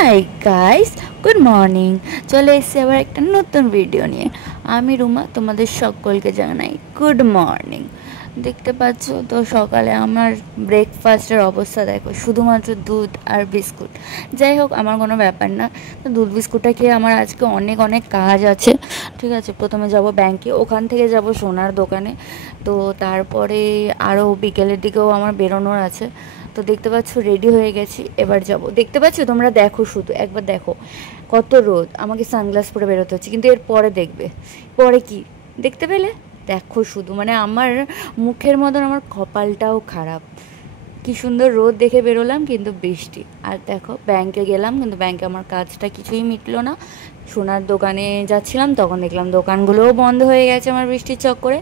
Hi guys, good morning. চলে এসেছি আবার একটা নতুন ভিডিও নিয়ে। আমি রুমা, তোমাদের সকলকে জানাই গুড মর্নিং। দেখতে পাচ্ছ তো সকালে আমার ব্রেকফাস্টের অবস্থা দেখো, শুধুমাত্র দুধ আর বিস্কুট। যাই হোক, আমার কোনো ব্যাপার না। তো দুধ বিস্কুটটা খেয়ে আমার আজকে অনেক অনেক কাজ আছে। ঠিক আছে, প্রথমে যাব ব্যাংকে, ওখান থেকে যাব সোনার দোকানে। তো তারপরে আরও বিকেলের দিকেও আমার বেরোনোর আছে। তো দেখতে পাচ্ছ রেডি হয়ে গেছি, এবার যাব। দেখতে পাচ্ছ, তোমরা দেখো, শুধু একবার দেখো কত রোদ। আমাকে সানগ্লাস পরে বেরোতে হচ্ছে, কিন্তু এর পরে দেখবে পরে কি দেখতে পেলে। দেখো শুধু, মানে আমার মুখের মতন আমার কপালটাও খারাপ। কি সুন্দর রোদ দেখে বেরোলাম, কিন্তু বৃষ্টি। আর দেখো ব্যাংকে গেলাম, কিন্তু ব্যাংকে আমার কাজটা কিছুই মিটলো না। সোনার দোকানে যাচ্ছিলাম, তখন দেখলাম দোকানগুলোও বন্ধ হয়ে গেছে আমার বৃষ্টির চক্করে।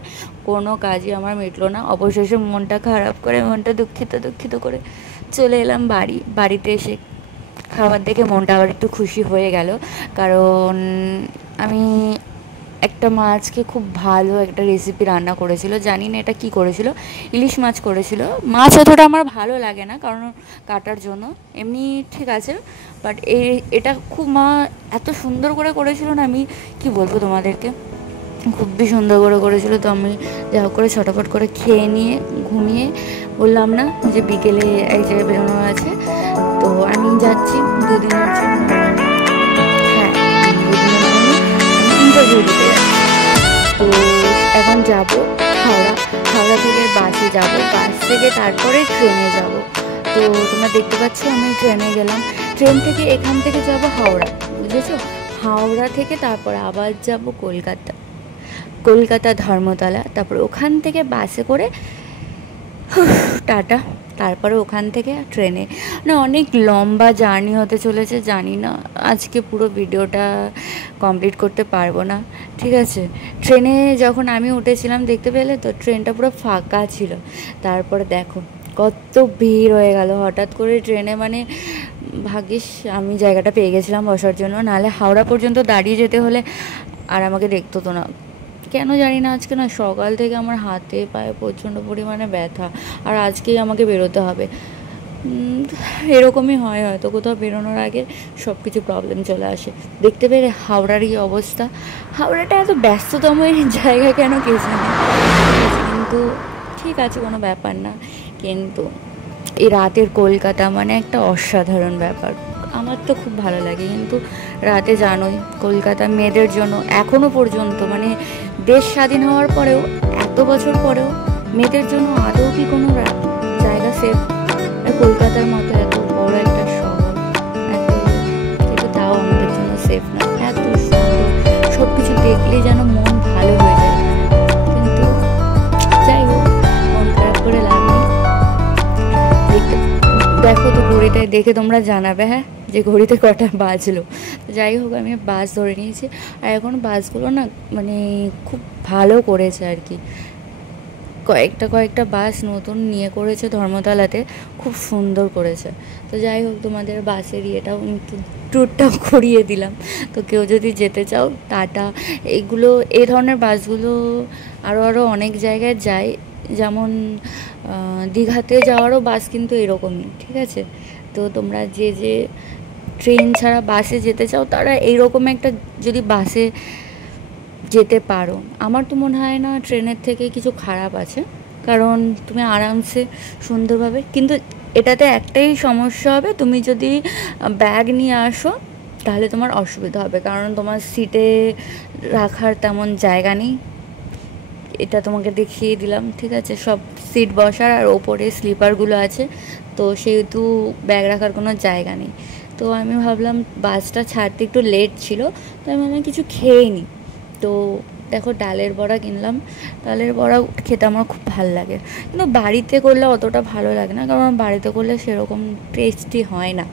কোনো কাজই আমার মিটলো না। অবশেষে মনটা খারাপ করে, মনটা দুঃখিত দুঃখিত করে চলে এলাম বাড়িতে এসে খাবার দেখে মনটা আবার একটু খুশি হয়ে গেল। কারণ আমি একটা মাছকে খুব ভালো একটা রেসিপি রান্না করেছিল, জানি না এটা কী করেছিল, ইলিশ মাছ করেছিল। মাছ অতটা আমার ভালো লাগে না কারণ কাটার জন্য, এমনি ঠিক আছে, বাট এটা খুব মা এত সুন্দর করে করেছিল না, আমি কি বলবো তোমাদেরকে, খুবই সুন্দর করে করেছিল। তো আমি যা হোক করে ছটাপট করে খেয়ে নিয়ে ঘুমিয়ে বললাম না যে বিকেলে এক জায়গায় বেরোনো আছে, তো আমি যাচ্ছি দুদিনের জন্য। হ্যাঁ, দুদিনের জন্য আমি ইন্টারভিউ দিতে যাচ্ছি। তো এখন যাব হাওড়া, হাওড়া থেকে বাসে যাব, বাস থেকে তারপরে ট্রেনে যাব। তো তোমরা দেখতে পাচ্ছ আমি ট্রেনে গেলাম, ট্রেন থেকে এখান থেকে যাব হাওড়া, বুঝেছো? হাওড়া থেকে তারপর আবার যাব কলকাতা ধর্মতলা, তারপর ওখান থেকে বাসে করে টাটা, তারপরে ওখান থেকে ট্রেনে। না, অনেক লম্বা জার্নি হতে চলেছে, জানি না আজকে পুরো ভিডিওটা কমপ্লিট করতে পারবো না। ঠিক আছে, ট্রেনে যখন আমি উঠেছিলাম দেখতে পেলে তো ট্রেনটা পুরো ফাঁকা ছিল। তারপরে দেখো কত ভিড় হয়ে গেল হঠাৎ করে ট্রেনে, মানে ভাগ্যিস আমি জায়গাটা পেয়ে গেছিলাম বসার জন্য, নাহলে হাওড়া পর্যন্ত দাঁড়িয়ে যেতে হলে আর আমাকে দেখতো তো না। কেন জানি না, আজকে না সকাল থেকে আমার হাতে পায়ে প্রচণ্ড পরিমাণে ব্যথা, আর আজকেই আমাকে বেরোতে হবে। এরকমই হয় হয়তো, কোথাও বেরোনোর আগে সব কিছু প্রবলেম চলে আসে। দেখতে পেরে হাওড়ার এই অবস্থা, হাওড়াটা এত ব্যস্ততম জায়গা কেন কে জানে, কিন্তু ঠিক আছে, কোনো ব্যাপার না। কিন্তু এই রাতের কলকাতা মানে একটা অসাধারণ ব্যাপার, আমার তো খুব ভালো লাগে। কিন্তু রাতে জানোই কলকাতা মেয়েদের জন্য এখনও পর্যন্ত, মানে দেশ স্বাধীন হওয়ার পরেও, এত বছর পরেও মেয়েদের জন্য আদৌ কি কোনো জায়গা সেফ? কলকাতার মতো এত বড় একটা শহর, কিন্তু তাও আমাদের জন্য সেফ না। এত সুন্দর, সব কিছু দেখলেই যেন মন ভালো হয়ে যায়। কিন্তু যাই হোক, মন খারাপ করে লাভ নেই। দেখো তো ঘড়িটায় দেখে তোমরা জানাবে, হ্যাঁ, যে ঘড়িতে কটা বাজলো। যাই হোক, আমি বাস ধরে নিয়েছি। আর এখন বাসগুলো না মানে খুব ভালো করেছে আর কি, কয়েকটা বাস নতুন নিয়ে করেছে ধর্মতলাতে, খুব সুন্দর করেছে। তো যাই হোক, তোমাদের বাসের ইয়েটাও ট্যুরটাও করিয়ে দিলাম। তো কেউ যদি যেতে চাও, টাটা, এই ধরনের বাসগুলো আরও অনেক জায়গায় যায়, যেমন দীঘাতে যাওয়ারও বাস কিন্তু এরকমই, ঠিক আছে? তো তোমরা যে ট্রেন ছাড়া বাসে যেতে চাও, তারা এইরকম একটা যদি বাসে যেতে পারো। আমার তো মনে হয় না ট্রেনের থেকে কিছু খারাপ আছে, কারণ তুমি আরামসে সুন্দরভাবে, কিন্তু এটাতে একটাই সমস্যা হবে, তুমি যদি ব্যাগ নিয়ে আসো তাহলে তোমার অসুবিধা হবে, কারণ তোমার সিটে রাখার তেমন জায়গা নেই। এটা তোমাকে দেখিয়ে দিলাম, ঠিক আছে? সব সিট বসার, আর ওপরে স্লিপারগুলো আছে, তো সেহেতু ব্যাগ রাখার কোনো জায়গা নেই। তো আমি ভাবলাম বাসটা ছাড়তে একটু লেট ছিল, তো আমি ভাবলাম কিছু খেয়ে নিই। তো দেখো ডালের বড়া কিনলাম, ডালের বড়া খেতে আমার খুব ভালো লাগে, কিন্তু বাড়িতে করলে অতটা ভালো লাগে না, কারণ বাড়িতে করলে সেরকম টেস্টি হয় না।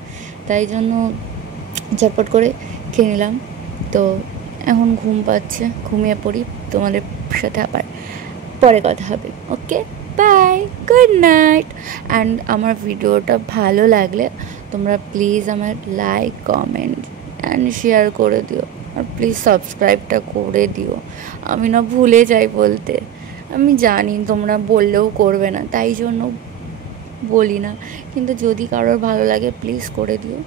তাই জন্য ঝটপট করে খেয়ে নিলাম। তো এখন ঘুম পাচ্ছে, ঘুমিয়ে পড়ি, তোমাদের সাথে আবার পরে কথা হবে। ওকে, বাই, গুড নাইট। অ্যান্ড আমার ভিডিওটা ভালো লাগলে তোমরা প্লিজ আমার লাইক, কমেন্ট অ্যান্ড শেয়ার করে দিও, আর প্লিজ সাবস্ক্রাইবটা করে দিও। আমি না ভুলে যাই বলতে, আমি জানি তোমরা বললেও করবে না, তাই জন্য বলি না, কিন্তু যদি কারোর ভালো লাগে প্লিজ করে দিও।